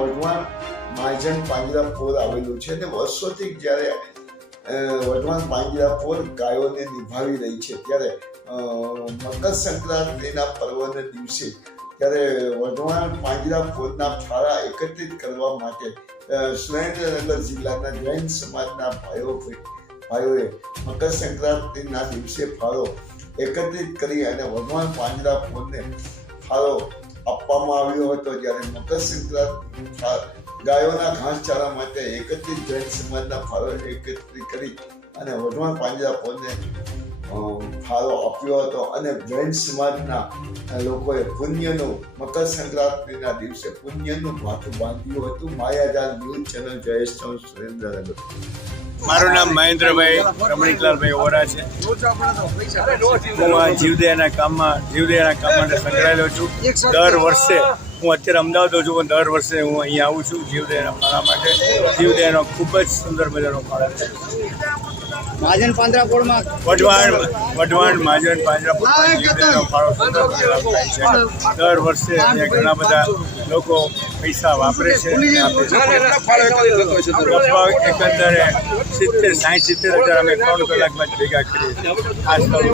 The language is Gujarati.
વઢવાણ માયજન પાંજરાપોર આવેલું છે અને વર્ષોથી જ્યારે વઢવાણ પાંજરાપોર ગાયોને નિભાવી રહી છે ત્યારે મકર સંક્રાંતિના પર્વના દિવસે ત્યારે વઢવાણ પાંજરાપોરના ફાળા એકત્રિત કરવા માટે સુરેન્દ્રનગર જિલ્લાના જૈન સમાજના ભાઈઓએ મકર સંક્રાંતિના દિવસે ફાળો એકત્રિત કરી અને વઢવાણ પાંજરાપોરને ફાળો આપવામાં આવ્યો હતો। જ્યારે મકર સંક્રાંતિ ગાયોના ઘાસચારા માટે એકત્રિત જૈન સમાજના ફાળો એકત્રિત કરી અને વઢવાણ પાંજરાપોરને ફાળો આપ્યો હતો અને જૈન સમાજના લોકોએ પુણ્યનું મકર સંક્રાંતિના દિવસે પુણ્યનું માથું બાંધ્યું હતું। માયાજાલ ન્યૂઝ ચેનલ જયેશ ચૌહાણ સુરેન્દ્રનગર। મારું નામ મહેન્દ્રભાઈ રમણીકલાલભાઈ ઓરા છે। હું આ જીવદયાના કામમાં સંકળાયેલો છું। દર વર્ષે હું અત્યારે અમદાવાદ છું પણ દર વર્ષે હું અહીંયા આવું છું જીવદયાના ફાળા માટે। જીવદયાનો ખૂબ જ સુંદર મજાનો ફાળો છે। મહાજન પાંજરાપોળમાં વઢવાણ મહાજન પાંજરાપોળમાં જીવદયાનો ફાળો સુંદર મજાનો થાય છે। દર વર્ષે અહીંયા ઘણા બધા લોકો પૈસા વાપરે છે। લગભગ એકંદરે 60-70 હજાર અમે 3 કલાકમાં જ ભેગા કરીએ છીએ।